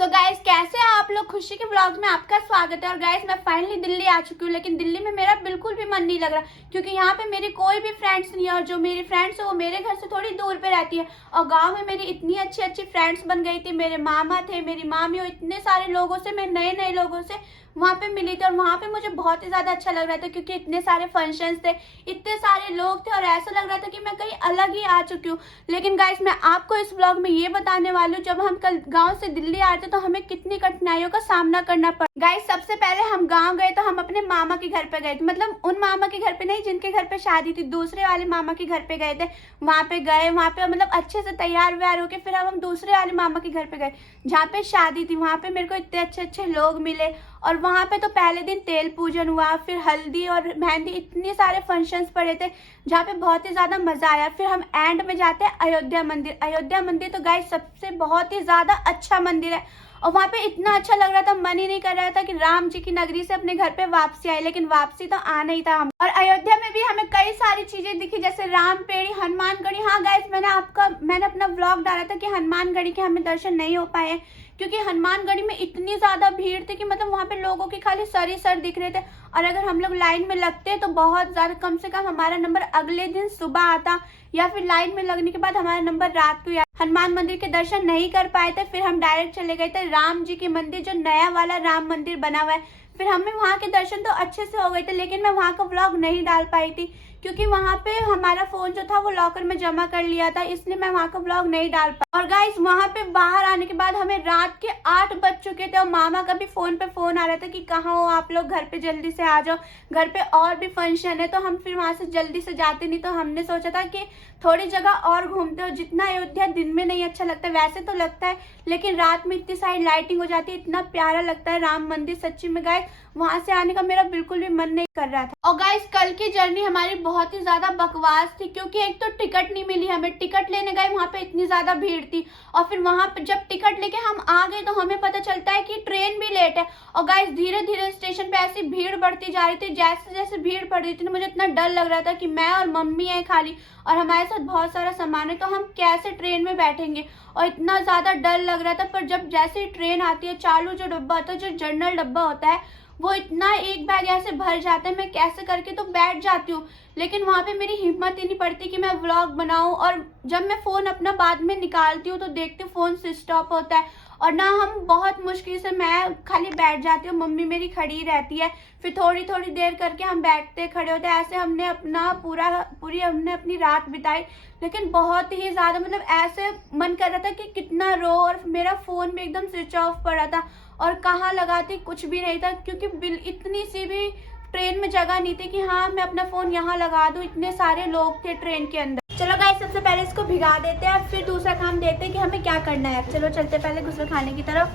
So guys, कैसे हैं आप लोग। खुशी के ब्लॉग में आपका स्वागत है। और गाइस, मैं फाइनली दिल्ली आ चुकी हूँ, लेकिन दिल्ली में मेरा बिल्कुल भी मन नहीं लग रहा, क्योंकि यहाँ पे मेरी कोई भी फ्रेंड्स नहीं है। और जो मेरी फ्रेंड्स है वो मेरे घर से थोड़ी दूर पे रहती है। और गांव में मेरी इतनी अच्छी अच्छी फ्रेंड्स बन गई थी। मेरे मामा थे, मेरी मामी, और इतने सारे लोगों से मैं नए नए लोगों से वहाँ पे मिली थी। और वहाँ पे मुझे बहुत ही ज्यादा अच्छा लग रहा था, क्योंकि इतने सारे फंक्शंस थे, इतने सारे लोग थे, और ऐसा लग रहा था कि मैं कहीं अलग ही आ चुकी हूँ। लेकिन गाइस, मैं आपको इस ब्लॉग में ये बताने वाली हूँ, जब हम कल गाँव से दिल्ली आए थे तो हमें कितनी कठिनाइयों का सामना करना पड़ा। गाइस, सबसे पहले हम गाँव गए तो हम अपने मामा के घर पे गए थे, मतलब उन मामा के घर पे नहीं जिनके घर पे शादी थी, दूसरे वाले मामा के घर पे गए थे। वहाँ पे गए, वहाँ पे मतलब अच्छे से तैयार व्यार होके फिर हम दूसरे वाले मामा के घर पे गए जहाँ पे शादी थी। वहाँ पे मेरे को इतने अच्छे अच्छे लोग मिले। और वहाँ पे तो पहले दिन तेल पूजन हुआ, फिर हल्दी और मेहंदी, इतने सारे फंक्शंस पड़े थे जहाँ पे बहुत ही ज्यादा मजा आया। फिर हम एंड में जाते हैं अयोध्या मंदिर। अयोध्या मंदिर तो गाइस सबसे बहुत ही ज्यादा अच्छा मंदिर है। और वहाँ पे इतना अच्छा लग रहा था, मन ही नहीं कर रहा था कि राम जी की नगरी से अपने घर पे वापसी आए, लेकिन वापसी तो आना ही था हम। और अयोध्या में भी हमें कई सारी चीजें दिखी, जैसे रामपेड़ी, हनुमानगढ़ी। हाँ गाइस, मैंने अपना व्लॉग डाला था कि हनुमानगढ़ी के हमें दर्शन नहीं हो पाए, क्योंकि हनुमानगढ़ी में इतनी ज्यादा भीड़ थी कि मतलब वहाँ पे लोगों के खाली सर ही सर दिख रहे थे। और अगर हम लोग लाइन में लगते तो बहुत ज्यादा, कम से कम हमारा नंबर अगले दिन सुबह आता, या फिर लाइन में लगने के बाद हमारा नंबर रात को। हनुमान मंदिर के दर्शन नहीं कर पाए थे, फिर हम डायरेक्ट चले गए थे राम जी के मंदिर, जो नया वाला राम मंदिर बना हुआ है। फिर हमें वहाँ के दर्शन तो अच्छे से हो गए थे, लेकिन मैं वहाँ का व्लॉग नहीं डाल पाई थी, क्योंकि वहाँ पे हमारा फोन जो था वो लॉकर में जमा कर लिया था, इसलिए मैं वहाँ का व्लॉग नहीं डाल पाई। और गाइस, वहाँ पे बाहर आने के बाद हमें रात के 8 बज चुके थे, और मामा का भी फोन पे फोन आ रहा था कि कहाँ हो आप लोग, घर पे जल्दी से आ जाओ, घर पे और भी फंक्शन है। तो हम फिर वहाँ से जल्दी से जाते नहीं, तो हमने सोचा था कि थोड़ी जगह और घूमते हो। जितना अयोध्या दिन में नहीं अच्छा लगता, वैसे तो लगता है, लेकिन रात में इतनी सारी लाइटिंग हो जाती है, इतना प्यारा लगता है राम मंदिर। सच्ची में गाइस, वहां से आने का मेरा बिल्कुल भी मन नहीं कर रहा था। और गाइस, कल की जर्नी हमारी बहुत ही ज्यादा बकवास थी, क्योंकि एक तो टिकट नहीं मिली हमें। टिकट लेने गए, वहां पे इतनी ज्यादा भीड़ थी, और फिर वहां पे जब टिकट लेके हम आ गए तो हमें पता चलता है कि ट्रेन भी लेट है। और गाइस, धीरे धीरे स्टेशन पे ऐसी भीड़ बढ़ती जा रही थी। जैसे जैसे भीड़ बढ़ रही थी ना, मुझे इतना डर लग रहा था कि मैं और मम्मी है खाली, और हमारे साथ बहुत सारा सामान है, तो हम कैसे ट्रेन में बैठेंगे। और इतना ज्यादा डर लग रहा था। पर जब जैसे ही ट्रेन आती है, चालू जो डब्बा होता है, जो जनरल डब्बा होता है, वो इतना एक बैग ऐसे भर जाता है, मैं कैसे करके तो बैठ जाती हूँ, लेकिन वहां पे मेरी हिम्मत ही नहीं पड़ती कि मैं व्लॉग बनाऊं। और जब मैं फोन अपना बाद में निकालती हूँ तो देखती हूँ फोन स्विच ऑफ होता है, और ना हम बहुत मुश्किल से, मैं खाली बैठ जाती हूँ, मम्मी मेरी खड़ी रहती है, फिर थोड़ी थोड़ी देर करके हम बैठते खड़े होते। ऐसे हमने अपना पूरी हमने अपनी रात बिताई। लेकिन बहुत ही ज्यादा, मतलब ऐसे मन कर रहा था कि कितना रो, और मेरा फोन भी एकदम स्विच ऑफ पड़ा था, और कहाँ लगाती कुछ भी नहीं था, क्योंकि इतनी सी भी ट्रेन में जगह नहीं थी कि हाँ मैं अपना फोन यहाँ लगा दूं। इतने सारे लोग थे ट्रेन के अंदर। चलो गाइस, सबसे पहले इसको भिगा देते हैं, फिर दूसरा काम देखते हैं कि हमें क्या करना है। चलो चलते पहले गुस्ल खाने की तरफ।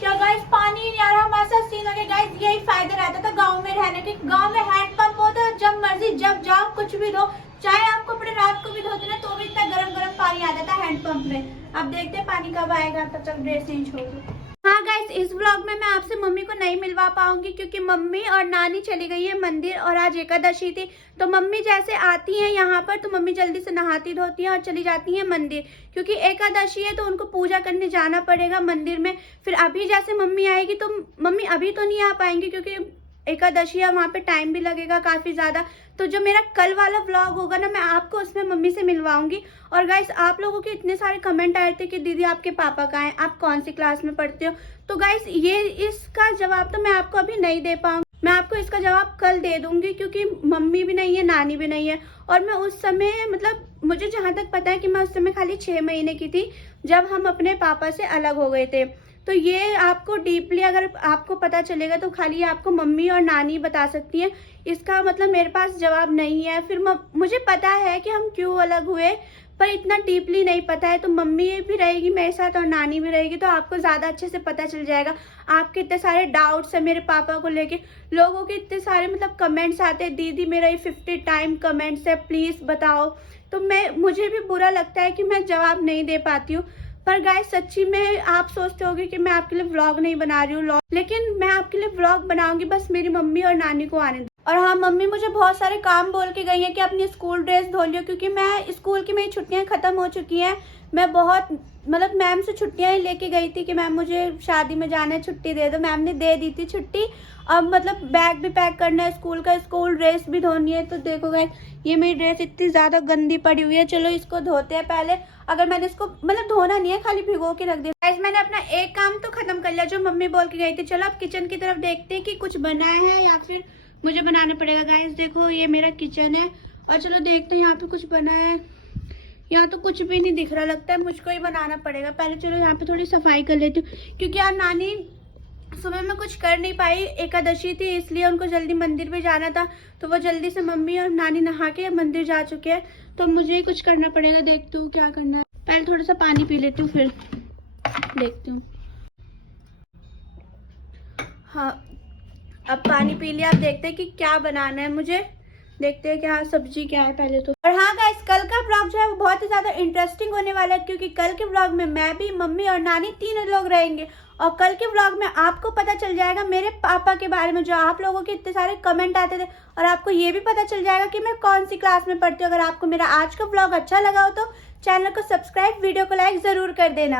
क्या गाइस, पानी नहीं आ रहा, हमारे साथ सीन हो गया। गाइस, यही फायदा रहता था गाँव में रहने के। गाँव में हैंडपंप होता है, जब मर्जी जब जाओ कुछ भी दो, चाहे आपको अपने रात को भी धोते ना, तो भी इतना गरम गरम पानी आ जाता है हैंडपंप में। अब देखते हैं पानी कब आएगा, तब तक ड्रेस चेंज हो गई। हाँ गाइस, इस व्लॉग में मैं आपसे मम्मी को नहीं मिलवा पाऊंगी, क्योंकि मम्मी और नानी चली गई है मंदिर, और आज एकादशी थी। तो मम्मी जैसे आती हैं यहाँ पर, तो मम्मी जल्दी से नहाती धोती हैं और चली जाती हैं मंदिर, क्योंकि एकादशी है तो उनको पूजा करने जाना पड़ेगा मंदिर में। फिर अभी जैसे मम्मी आएगी तो मम्मी अभी तो नहीं आ पाएंगी, क्योंकि एकादशी है, वहाँ पे टाइम भी लगेगा काफी ज्यादा। तो जो मेरा कल वाला व्लॉग होगा ना, मैं आपको उसमें मम्मी से मिलवाऊंगी। और गाइस, आप लोगों के इतने सारे कमेंट आए थे कि दीदी आपके पापा कहाँ हैं, आप कौन सी क्लास में पढ़ते हो। तो गाइस, ये इसका जवाब तो मैं आपको अभी नहीं दे पाऊंगी, मैं आपको इसका जवाब कल दे दूंगी, क्योंकि मम्मी भी नहीं है, नानी भी नहीं है। और मैं उस समय, मतलब मुझे जहां तक पता है कि मैं उस समय खाली 6 महीने की थी, जब हम अपने पापा से अलग हो गए थे। तो ये आपको डीपली अगर आपको पता चलेगा तो खाली आपको मम्मी और नानी बता सकती हैं, इसका मतलब मेरे पास जवाब नहीं है। फिर मुझे पता है कि हम क्यों अलग हुए, पर इतना डीपली नहीं पता है। तो मम्मी भी रहेगी मेरे साथ और नानी भी रहेगी, तो आपको ज्यादा अच्छे से पता चल जाएगा। आपके इतने सारे डाउट्स है मेरे पापा को लेके, लोगों के इतने सारे मतलब कमेंट्स आते हैं, दीदी मेरा ये 50 टाइम कमेंट्स है, प्लीज बताओ। तो मुझे भी बुरा लगता है कि मैं जवाब नहीं दे पाती हूँ। पर गाइस, सच्ची में आप सोचते होगे कि मैं आपके लिए व्लॉग नहीं बना रही हूँ, लेकिन मैं आपके लिए व्लॉग बनाऊंगी, बस मेरी मम्मी और नानी को आने दो। और हाँ, मम्मी मुझे बहुत सारे काम बोल के गई हैं कि अपनी स्कूल ड्रेस धो लियो, क्योंकि मैं स्कूल की मेरी छुट्टियां ख़त्म हो चुकी हैं। मैं बहुत मतलब मैम से छुट्टियां ही लेके गई थी कि मैम मुझे शादी में जाना है, छुट्टी दे दो। मैम ने दे दी थी छुट्टी। अब मतलब बैग भी पैक करना है स्कूल का, स्कूल ड्रेस भी धोनी है। तो देखो गाइस, ये मेरी ड्रेस इतनी ज़्यादा गंदी पड़ी हुई है। चलो इसको धोते हैं पहले। अगर मैंने इसको मतलब धोना नहीं है, खाली भिगो के रख दिया। गाइस मैंने अपना एक काम तो ख़त्म कर लिया जो मम्मी बोल के गई थी। चलो अब किचन की तरफ देखते हैं कि कुछ बनाया है या फिर मुझे बनाना पड़ेगा। गाइस देखो, ये मेरा किचन है और चलो देखते हैं यहाँ पे कुछ बना है। यहाँ तो कुछ भी नहीं दिख रहा, लगता है मुझको ही बनाना पड़ेगा। पहले चलो यहाँ पे थोड़ी सफाई कर लेती हूँ, क्योंकि यार नानी सुबह में कुछ कर नहीं पाई, एकादशी थी इसलिए उनको जल्दी मंदिर पे जाना था। तो वो जल्दी से मम्मी और नानी नहा के मंदिर जा चुके हैं। तो मुझे ही कुछ करना पड़ेगा, देखती हूँ क्या करना है। पहले थोड़ा सा पानी पी लेती हूँ, फिर देखती हूँ। हाँ, अब पानी पी लिया। अब देखते हैं कि क्या बनाना है मुझे। देखते हैं क्या सब्जी क्या है पहले तो। और हाँ गाइस, कल का व्लॉग जो है वो बहुत ही ज्यादा इंटरेस्टिंग होने वाला है, क्योंकि कल के व्लॉग में मैं भी, मम्मी और नानी तीनों लोग रहेंगे। और कल के व्लॉग में आपको पता चल जाएगा मेरे पापा के बारे में, जो आप लोगों के इतने सारे कमेंट आते थे। और आपको ये भी पता चल जाएगा कि मैं कौन सी क्लास में पढ़ती हूँ। अगर आपको मेरा आज का व्लॉग अच्छा लगा हो तो चैनल को सब्सक्राइब, वीडियो को लाइक जरूर कर देना।